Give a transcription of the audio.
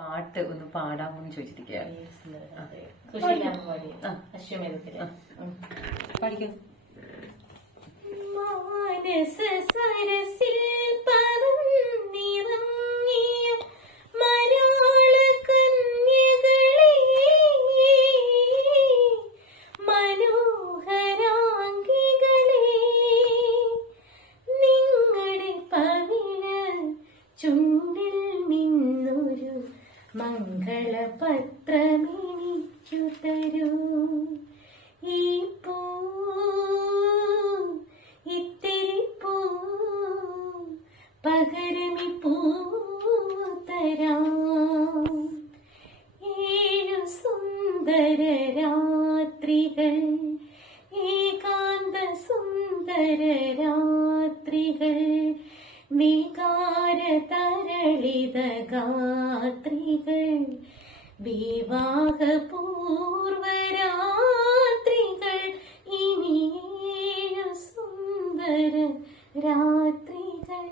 പാട്ട് ഒന്ന് പാടാമോ എന്ന് ചോദിച്ചിരിക്കുകയാണ്. പഠിക്കും. മാനസ സരസിൽ പറന്നിറങ്ങിയ മലയാള കന്യകളെ, മനോഹരാംഗികളെ, നിങ്ങളുടെ പവിഴ ചുണ്ടിൽ നിന്നൊരു മംഗളപത്രമെനിക്കു തരൂ. ഈ പൂ ഇത്തിരി പൂ പകരമി പൂ തരാം. 7 സുന്ദര രാത്രികൾ, ഏകാന്ത സുന്ദര രാത്രികൾ, വികാര തരളിത ഗാത്രികൾ, വിവാഹപൂർവരാത്രികൾ, ഇനി 7 സുന്ദര രാത്രികൾ.